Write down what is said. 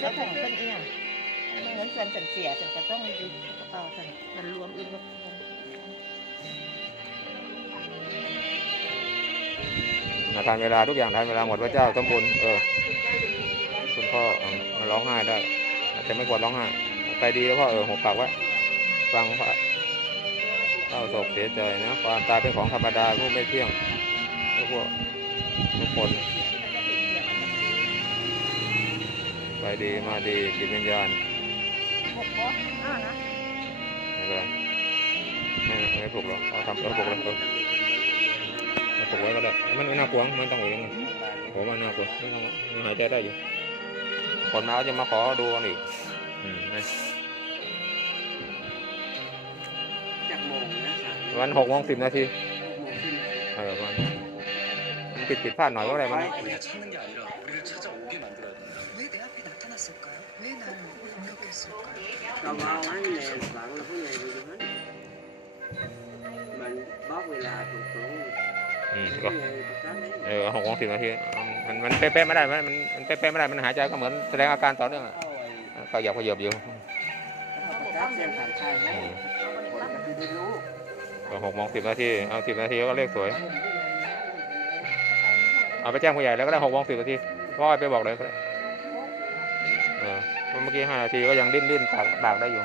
ส่วนฉันเสียฉันก็ต้องดูกระเป๋าฉันมันรวมอีกว่ามาทานเวลาทุกอย่างทานเวลาหมดพระเจ้าสมบูรณ์เออคุณพ่อร้องไห้ได้แต่ไม่ควรร้องไห้ไปดีแล้วพ่อเออหัวปากไว้ฟังพระเศร้าโศกเสียใจนะความตายเป็นของธรรมดาผู้ไม่เที่ยงทุกพวก ดีมาดีจิตวิญญาณหกข้อห้านะไม่เป็นไรไม่ไม่ปลุกหรอกเอาทำเอาปลุกเลยเออเอาปลุกไว้ก็ได้มันไม่น่ากลัวมันต้องอย่างนี้ผมว่าน่ากลัวไม่ต้องมันหายใจได้อยู่คนมาก็จะมาขอดูกันอีกอืมนะจากโมงนะสามวันหกโมงสิบนาทีหกโมงสิบเออวันมัน ผิดผิดพลาดหน่อยก็ได้มัน 우리가 찾는 게 아니라 우리를 찾아오게 만들어야 된다. 왜 내 앞에 나타났을까요? 왜 나를 공격했을까요? เราเอาให้แนนฝังแล้วผู้ใหญ่ดูมันมันบล็อกเวลาถูกตรง อืม ผู้ ก็ ใหญ่ประกันให้ เออหกโมงสิบนาทีเอามันมันเป๊ะๆไม่ได้มันมันเป๊ะๆไม่ได้มันหายใจก็เหมือนแสดงอาการต่อเนื่องอะ เข้าไอ้ ก็หยับขยับอยู่ ประกันเสียงผ่านชายให้คนจะได้รู้ ก็หกโมงสิบนาทีเอาสิบนาทีก็เลขสวย เ อาไปแจ้งผู้ใหญ่แล้วก็ได้หกโมงสิบนาทีพ่อไปบอกเลยก็ได้เออเมื่อกี้ห้านาทีก็ยังดิ้นดิ้นปากปากได้อยู่